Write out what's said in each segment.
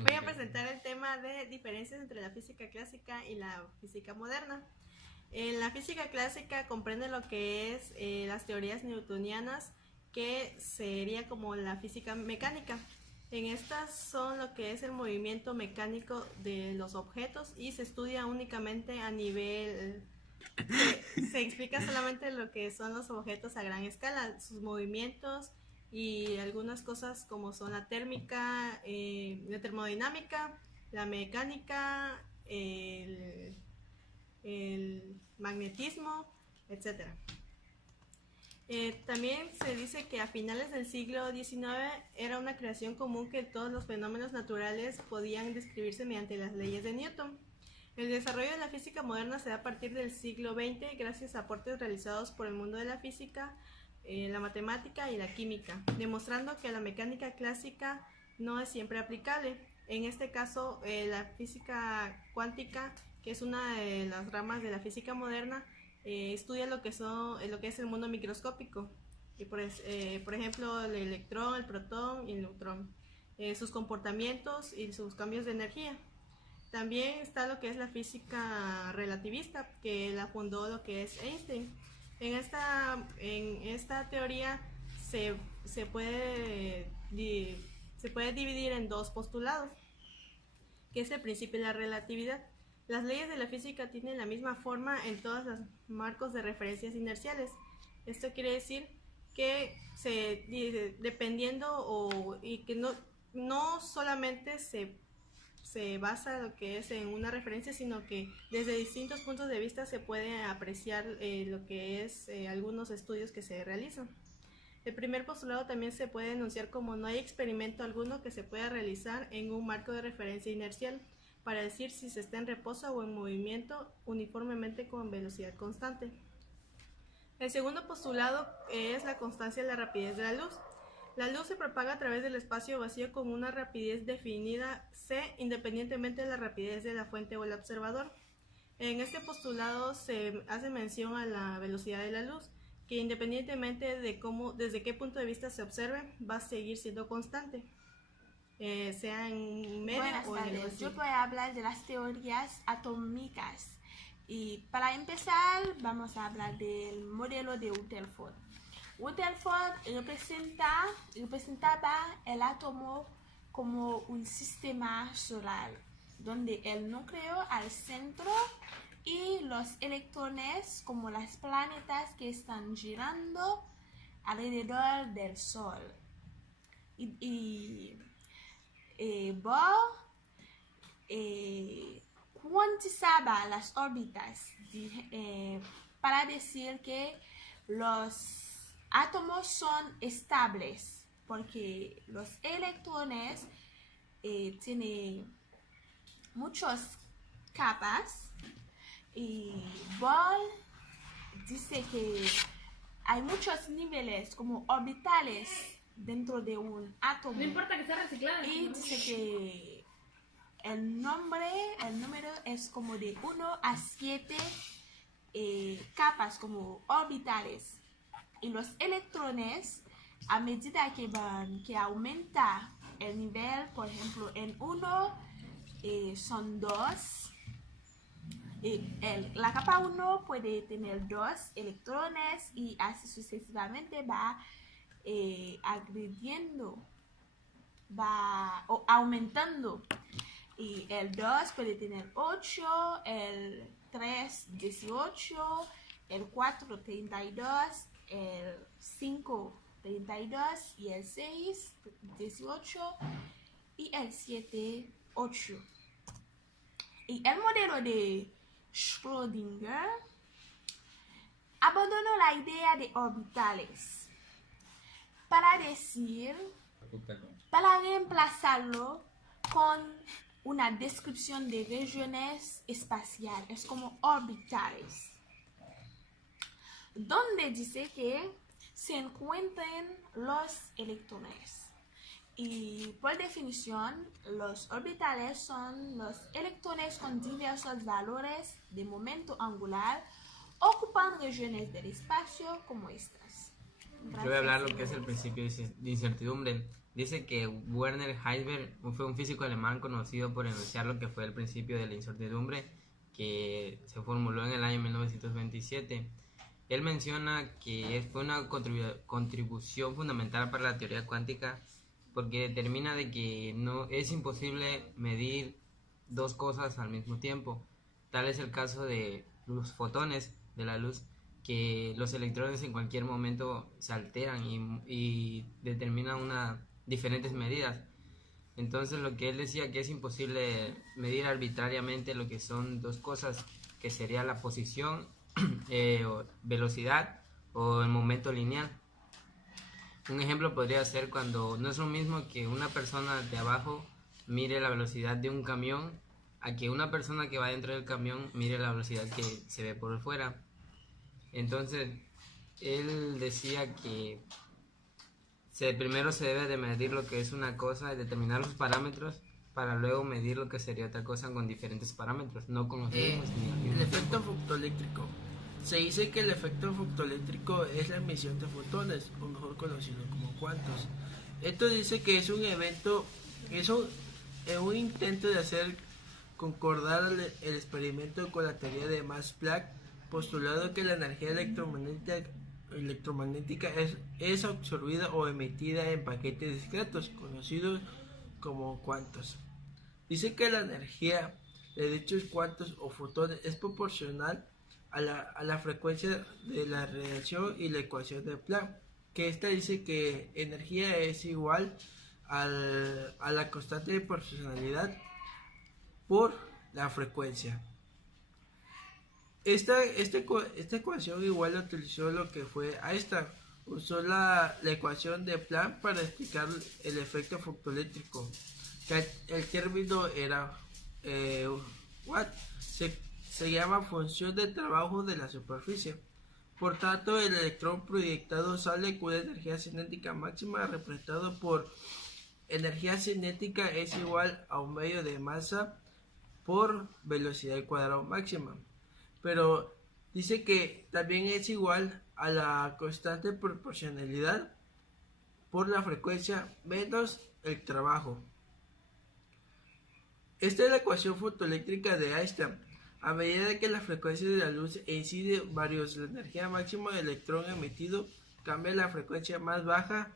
Voy a presentar el tema de diferencias entre la física clásica y la física moderna. La física clásica comprende lo que es las teorías newtonianas, que sería como la física mecánica. En estas son lo que es el movimiento mecánico de los objetos y se estudia únicamente a nivel... Se explica solamente lo que son los objetos a gran escala, sus movimientos y algunas cosas como son la térmica, la termodinámica, la mecánica, el magnetismo, etc. También se dice que a finales del siglo XIX era una creación común que todos los fenómenos naturales podían describirse mediante las leyes de Newton. El desarrollo de la física moderna se da a partir del siglo XX gracias a aportes realizados por el mundo de la física, la matemática y la química, demostrando que la mecánica clásica no es siempre aplicable. En este caso, la física cuántica, que es una de las ramas de la física moderna, estudia lo que es el mundo microscópico, y por ejemplo el electrón, el protón y el neutrón, sus comportamientos y sus cambios de energía. También está lo que es la física relativista, que la fundó lo que es Einstein. En esta teoría se puede dividir en dos postulados, que es el principio de la relatividad. Las leyes de la física tienen la misma forma en todos los marcos de referencias inerciales. Esto quiere decir que y que no solamente se basa lo que es en una referencia, sino que desde distintos puntos de vista se puede apreciar lo que es algunos estudios que se realizan. El primer postulado también se puede enunciar como: no hay experimento alguno que se pueda realizar en un marco de referencia inercial para decir si se está en reposo o en movimiento uniformemente con velocidad constante. El segundo postulado es la constancia de la rapidez de la luz. La luz se propaga a través del espacio vacío con una rapidez definida c, independientemente de la rapidez de la fuente o el observador. En este postulado se hace mención a la velocidad de la luz, que independientemente de desde qué punto de vista se observe, va a seguir siendo constante, sea en medio o en el vacío. Yo voy a hablar de las teorías atómicas. Y para empezar, vamos a hablar del modelo de Rutherford. Rutherford representaba el átomo como un sistema solar, donde el núcleo al centro y los electrones como los planetas que están girando alrededor del Sol. Bohr cuantizaba las órbitas para decir que los átomos son estables porque los electrones tienen muchas capas, y Bohr dice que hay muchos niveles como orbitales dentro de un átomo. No importa que sea reciclado. Y dice que el número es como de 1 a 7 capas como orbitales. Y los electrones, a medida que aumenta el nivel, por ejemplo, en 1 son 2. La capa 1 puede tener 2 electrones y así sucesivamente va aumentando. Y el 2 puede tener 8, el 3 18, el 4 32, el 5 32 y el 6 18 y el 7 8. Y el modelo de Schrödinger abandonó la idea de orbitales para reemplazarlo con una descripción de regiones espaciales como orbitales, donde dice que se encuentran los electrones. Y por definición, los orbitales son los electrones con diversos valores de momento angular, ocupan regiones del espacio como estas. Yo voy a hablar lo que es el Gracias. principio de incertidumbre. Dice que Werner Heisenberg fue un físico alemán conocido por enunciar lo que fue el principio de la incertidumbre, que se formuló en el año 1927. Él menciona que fue una contribución fundamental para la teoría cuántica porque determina de que no es imposible medir dos cosas al mismo tiempo. Tal es el caso de los fotones de la luz, que los electrones en cualquier momento se alteran y determinan diferentes medidas. Entonces lo que él decía que es imposible medir arbitrariamente lo que son dos cosas, que sería la posición, o velocidad o el momento lineal. Un ejemplo podría ser cuando no es lo mismo que una persona de abajo mire la velocidad de un camión a que una persona que va dentro del camión mire la velocidad que se ve por fuera. Entonces, él decía que primero se debe de medir lo que es una cosa y determinar los parámetros para luego medir lo que sería otra cosa con diferentes parámetros, no con los mismos ni al El mismo efecto tiempo. fotoeléctrico. Se dice que el efecto fotoeléctrico es la emisión de fotones, o mejor conocido como cuantos. Esto dice que es un evento, un intento de hacer concordar el experimento con la teoría de Max Planck, postulado que la energía electromagnética es absorbida o emitida en paquetes discretos, conocidos como cuantos. Dice que la energía de dichos cuantos o fotones es proporcional a la frecuencia de la radiación y la ecuación de Planck, que esta dice que energía es igual a la constante de proporcionalidad por la frecuencia. Esta ecuación igual la utilizó lo que fue Einstein. Usó la ecuación de Planck para explicar el efecto fotoeléctrico, que el término era watt, se llama función de trabajo de la superficie. Por tanto, el electrón proyectado sale con energía cinética máxima, representado por energía cinética es igual a un medio de masa por velocidad al cuadrado máxima. Pero dice que también es igual a la constante proporcionalidad por la frecuencia menos el trabajo. Esta es la ecuación fotoeléctrica de Einstein. A medida que la frecuencia de la luz incide varios, la energía máxima del electrón emitido cambia la frecuencia más baja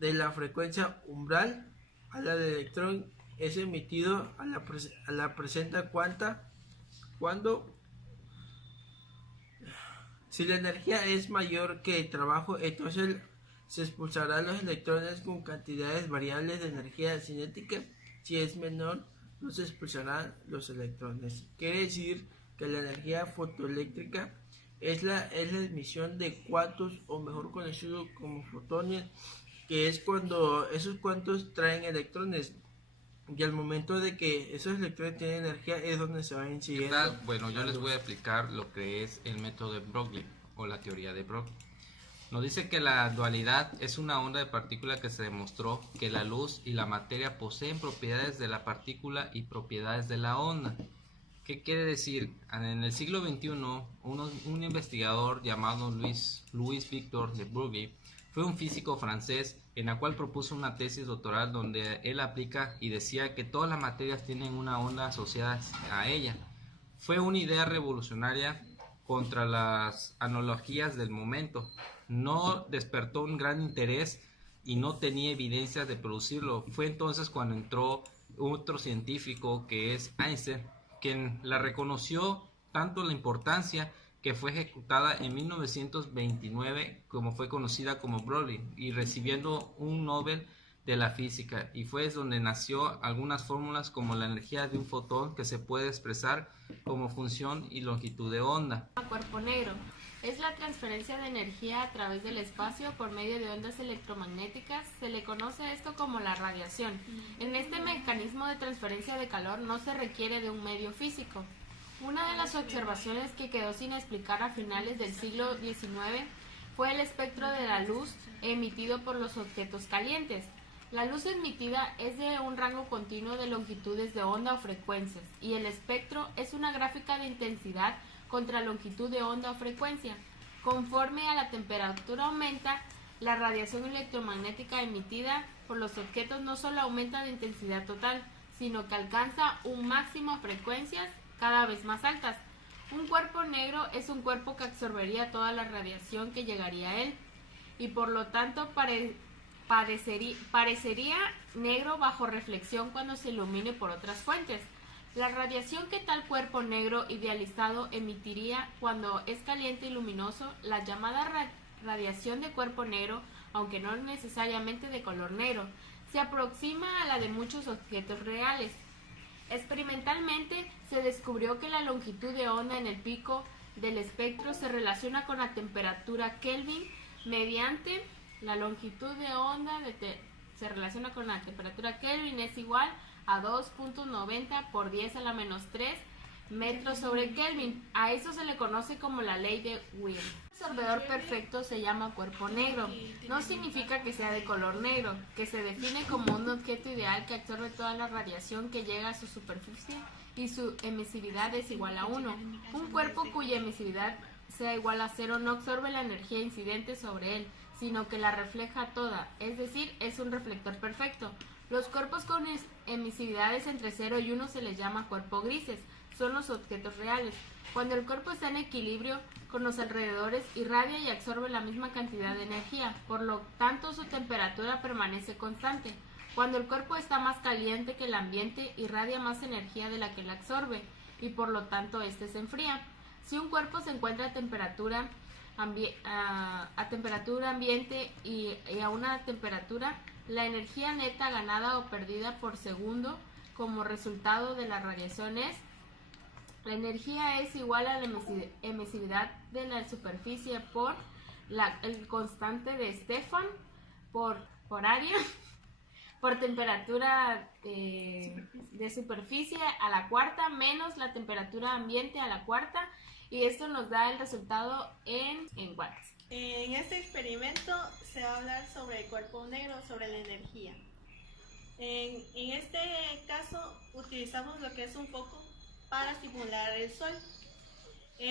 de la frecuencia umbral a la del electrón es emitido a la presenta cuanta cuando si la energía es mayor que el trabajo, entonces se expulsarán los electrones con cantidades variables de energía cinética. Si es menor, no se expulsarán los electrones. Quiere decir que la energía fotoeléctrica es la emisión de cuantos, o mejor conocido como fotones, que es cuando esos cuantos traen electrones. Y al momento de que esos electrones tienen energía es donde se va incidiendo. ¿Qué tal? Bueno, yo les voy a explicar lo que es el método de Broglie o la teoría de Broglie. Nos dice que la dualidad es una onda de partícula que se demostró que la luz y la materia poseen propiedades de la partícula y propiedades de la onda. ¿Qué quiere decir? En el siglo XXI, un investigador llamado Louis Victor de Broglie fue un físico francés en la cual propuso una tesis doctoral donde él aplica y decía que todas las materias tienen una onda asociada a ella. Fue una idea revolucionaria contra las analogías del momento. No despertó un gran interés y no tenía evidencia de producirlo. Fue entonces cuando entró otro científico que es Einstein, quien la reconoció tanto la importancia que fue ejecutada en 1929 como fue conocida como Broglie y recibiendo un Nobel de la física, y fue donde nació algunas fórmulas como la energía de un fotón que se puede expresar como función y longitud de onda. Cuerpo negro es la transferencia de energía a través del espacio por medio de ondas electromagnéticas. Se le conoce esto como la radiación. En este mecanismo de transferencia de calor no se requiere de un medio físico. Una de las observaciones que quedó sin explicar a finales del siglo XIX fue el espectro de la luz emitido por los objetos calientes. La luz emitida es de un rango continuo de longitudes de onda o frecuencias, y el espectro es una gráfica de intensidad contra longitud de onda o frecuencia. Conforme a la temperatura aumenta, La radiación electromagnética emitida por los objetos no solo aumenta de intensidad total, sino que alcanza un máximo a frecuencias cada vez más altas. Un cuerpo negro es un cuerpo que absorbería toda la radiación que llegaría a él, y por lo tanto parecería negro bajo reflexión cuando se ilumine por otras fuentes. La radiación que tal cuerpo negro idealizado emitiría cuando es caliente y luminoso, la llamada radiación de cuerpo negro, aunque no necesariamente de color negro, se aproxima a la de muchos objetos reales. Experimentalmente se descubrió que la longitud de onda en el pico del espectro se relaciona con la temperatura Kelvin mediante la longitud de onda se relaciona con la temperatura Kelvin es igual a 2.90 por 10 a la menos 3 metros sobre Kelvin. A eso se le conoce como la ley de Weir. Un absorbedor perfecto se llama cuerpo negro. No significa que sea de color negro, que se define como un objeto ideal que absorbe toda la radiación que llega a su superficie y su emisividad es igual a 1. Un cuerpo cuya emisividad sea igual a 0 no absorbe la energía incidente sobre él, sino que la refleja toda, es decir, es un reflector perfecto. Los cuerpos con emisividades entre 0 y 1 se les llama cuerpos grises, son los objetos reales. Cuando el cuerpo está en equilibrio con los alrededores, irradia y absorbe la misma cantidad de energía, por lo tanto su temperatura permanece constante. Cuando el cuerpo está más caliente que el ambiente, irradia más energía de la que la absorbe, y por lo tanto éste se enfría. Si un cuerpo se encuentra a temperatura ambiente y a una temperatura, la energía neta ganada o perdida por segundo como resultado de la radiación la energía es igual a la emisividad de la superficie por el constante de Stefan por área por temperatura de superficie a la cuarta menos la temperatura ambiente a la cuarta, y esto nos da el resultado en watts. En este experimento se va a hablar sobre el cuerpo negro, sobre la energía. En este caso utilizamos lo que es un foco para simular el sol.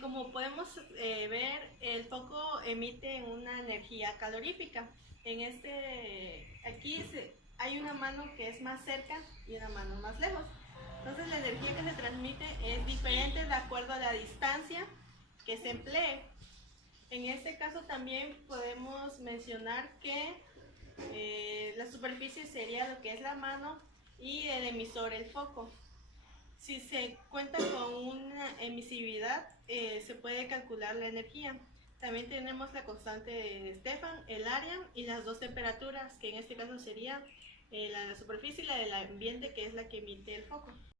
Como podemos ver, el foco emite una energía calorífica. Aquí hay una mano que es más cerca y una mano más lejos. Entonces la energía que se transmite es diferente de acuerdo a la distancia que se emplee. En este caso también podemos mencionar que la superficie sería lo que es la mano y el emisor el foco. Si se cuenta con una emisividad, se puede calcular la energía. También tenemos la constante de Stefan, el área y las dos temperaturas, que en este caso sería la de la superficie y la del ambiente, que es la que emite el foco.